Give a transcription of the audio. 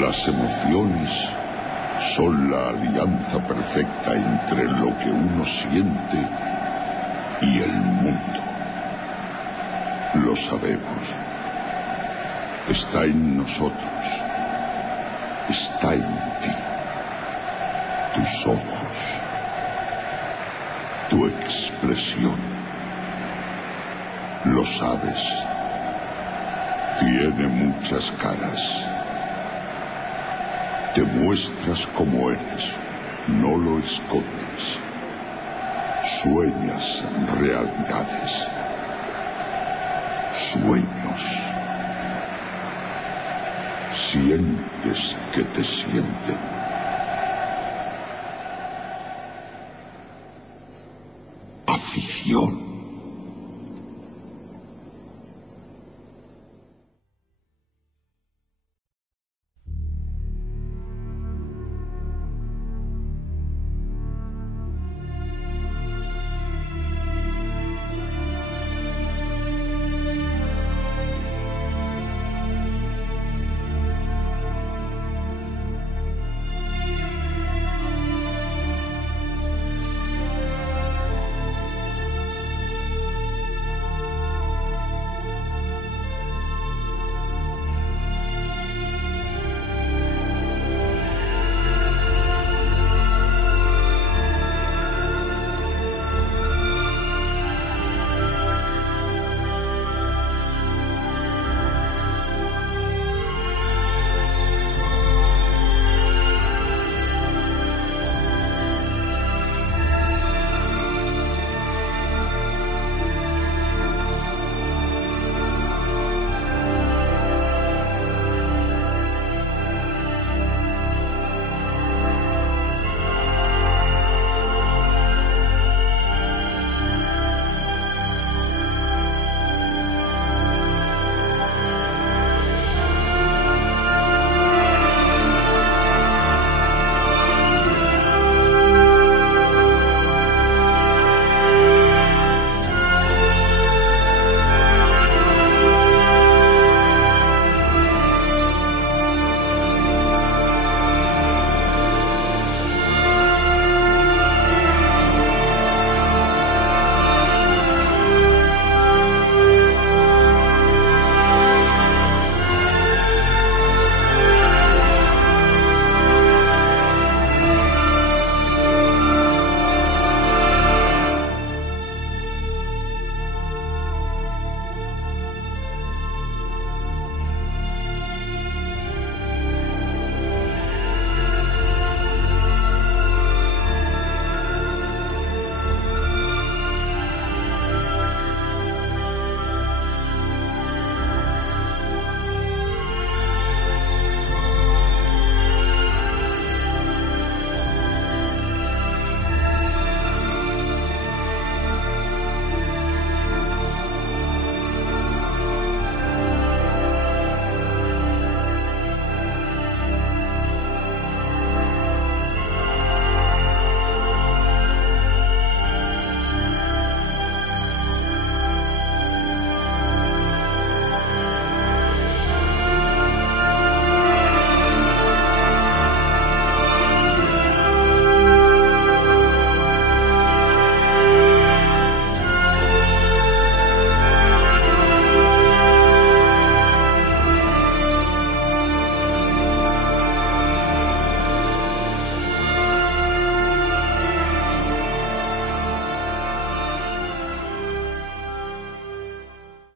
Las emociones son la alianza perfecta entre lo que uno siente y el mundo. Lo sabemos. Está en nosotros. Está en ti. Tus ojos. Tu expresión. Lo sabes. Tiene muchas caras. Te muestras como eres, no lo escondes. Sueñas realidades. Sueños. Sientes que te sienten.